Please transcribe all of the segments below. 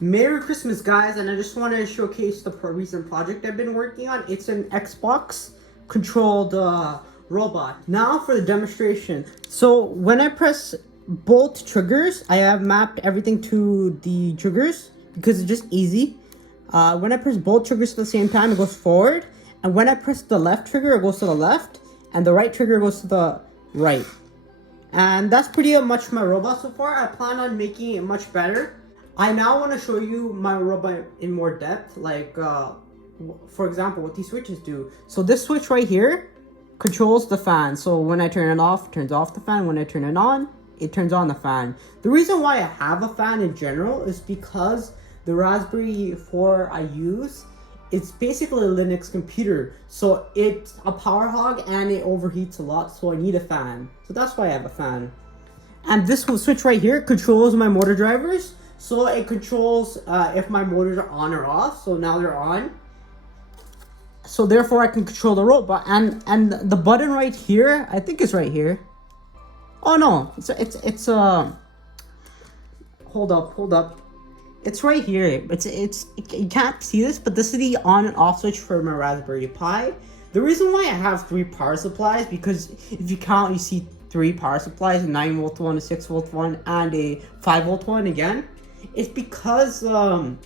Merry Christmas, guys, and I just want to showcase the recent project I've been working on. It's an Xbox controlled robot. Now for the demonstration. So when I press both triggers, I have mapped everything to the triggers because it's just easy. When I press both triggers at the same time, it goes forward, and when I press the left trigger, it goes to the left, and the right trigger goes to the right. And that's pretty much my robot so far. I plan on making it much better. I now want to show you my robot in more depth, like for example, what these switches do. So this switch right here controls the fan. So when I turn it off, it turns off the fan. When I turn it turns on the fan. The reason why I have a fan in general is because the Raspberry 4 I use, it's basically a Linux computer. So it's a power hog and it overheats a lot, so I need a fan. So that's why I have a fan. And this switch right here controls my motor drivers. So it controls if my motors are on or off. So now they're on. So therefore I can control the robot. And the button right here, I think it's right here. Oh no, it's hold up. It's right here. You can't see this, but this is the on and off switch for my Raspberry Pi. The reason why I have 3 power supplies, because if you count, you see 3 power supplies: a 9-volt one, a 6-volt one, and a 5-volt one again. It's because I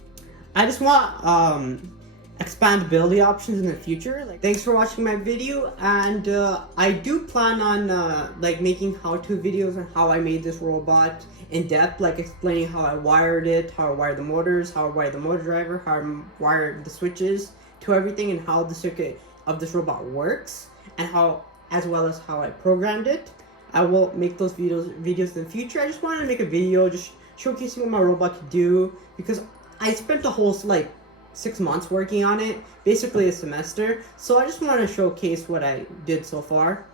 just want expandability options in the future. Like, thanks for watching my video, and I do plan on like making how-to videos on how I made this robot in depth, like explaining how I wired it, how I wired the motors, how I wired the motor driver, how I wired the switches to everything, and how the circuit of this robot works, and how, as well as how I programmed it. I will make those videos in the future. I just wanted to make a video just showcasing what my robot could do, because I spent the whole like 6 months working on it, basically a semester. So I just want to showcase what I did so far.